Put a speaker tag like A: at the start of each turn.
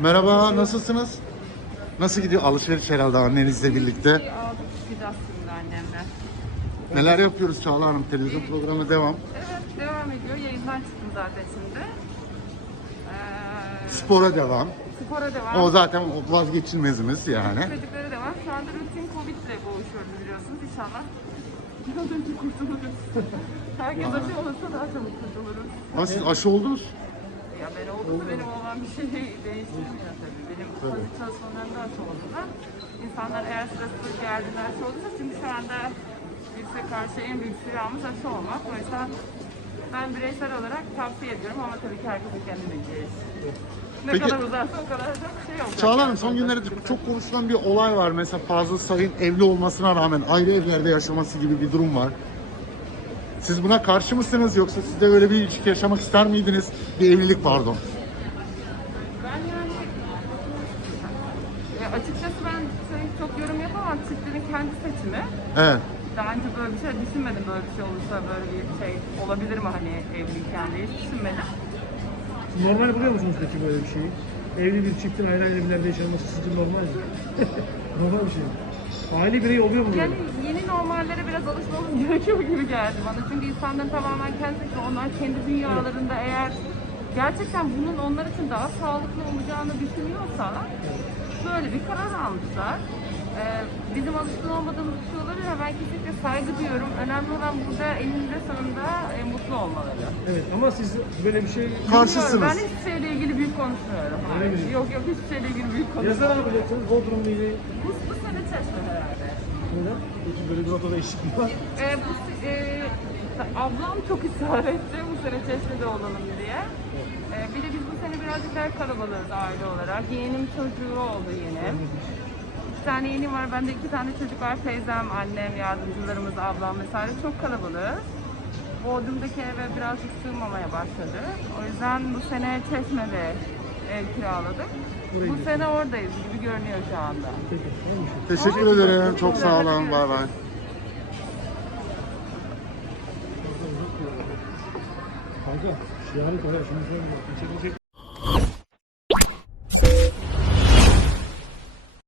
A: Merhaba, nasılsınız? Nasıl gidiyor alışveriş herhalde annenizle birlikte?
B: Aldık gideceğiz şimdi annemle.
A: Neler yapıyoruz Çağla Hanım? Televizyon programı devam.
B: Evet devam ediyor. Yayından çıktım zaten şimdi. Ee,
A: Spora devam.
B: spora devam.
A: O zaten vazgeçilmezimiz yani.
B: Çocuklara devam. Şu anda rutin Covid ile boğuşuyoruz biliyorsunuz. İnşallah bir an önce kurtuluruz. Herkes aşı olursa daha çabuk kurtuluruz.
A: Ha, siz aşı oldunuz.
B: Ya ben oldum da benim olan bir şey değiştirmiyor tabii. Benim Covid çalışmalarımda aşı oldular. İnsanlar eğer sırası geldiğinde aşı olursa çünkü şu anda virüse karşı en büyük silahımız aşı olmak. O yüzden ben bireysel olarak tavsiye ediyorum ama tabii ki herkesin kendi bileceği. Ne
A: Peki-
B: kadar uzarsa o kadar çok şey olacak.
A: Çağla Hanım son günlerde çok konuşulan bir olay var. Mesela Fazıl Say'ın evli olmasına rağmen ayrı evlerde yaşaması gibi bir durum var. Siz buna karşı mısınız yoksa siz de böyle bir ilişki yaşamak ister miydiniz? Bir evlilik pardon.
B: Ben yani e, açıkçası ben şey, çok yorum yapamam. Çiftlerin kendi seçimi.
A: Evet.
B: Daha önce böyle bir şey düşünmedim böyle bir şey olursa böyle bir şey olabilir mi hani evliyken diye hiç düşünmedim.
C: Normal buluyor musunuz peki böyle bir şeyi? Evli bir çiftin ayrı ayrı evlerde yaşaması sizce normal mi? normal bir şey mi? Aile bireyi oluyor mu böyle?
B: Yani yeni normallere biraz alışmamız gerekiyor gibi geldi bana. Çünkü insanların tamamen kendi seçimi, onlar kendi dünyalarında eğer gerçekten bunun onlar için daha sağlıklı olacağını düşünüyorsa böyle bir karar almışlar. Ee, bizim alışkın olmadığımız bir şey olabilir ama ben kesinlikle saygı duyuyorum. Önemli olan burada eninde sonunda e, mutlu olmaları.
C: Evet ama siz böyle bir şey...
A: Karşısınız.
B: Ben hiçbir şeyle ilgili büyük konuşmuyorum.
C: Öyle mi?
B: Yok yok hiçbir şeyle ilgili büyük konuşmuyorum.
C: Yazar yapacaksınız Bodrum'la ilgili.
B: Bu sene çeşme herhalde.
C: Neden? Peki böyle bir rotada eşlik var.
B: Ee, bu, e, ablam çok ısrar etti bu sene Çeşme'de olalım diye. Ee, bir de biz bu sene birazcık daha kalabalığız aile olarak. Yeğenim çocuğu oldu yeni. İki tane yeğenim var. Bende iki tane çocuk var. Teyzem, annem, yardımcılarımız, ablam vesaire. Çok kalabalığız. Bodrum'daki eve birazcık sığmamaya başladı. O yüzden bu sene Çeşme'de ev kiraladık.
C: Buraya
B: Bu sene oradayız gibi görünüyor şu anda.
C: Peki tamam mı?
A: Teşekkür ederim. Çok sağ olun. Bay bay.
C: Kanka, sen çekecek.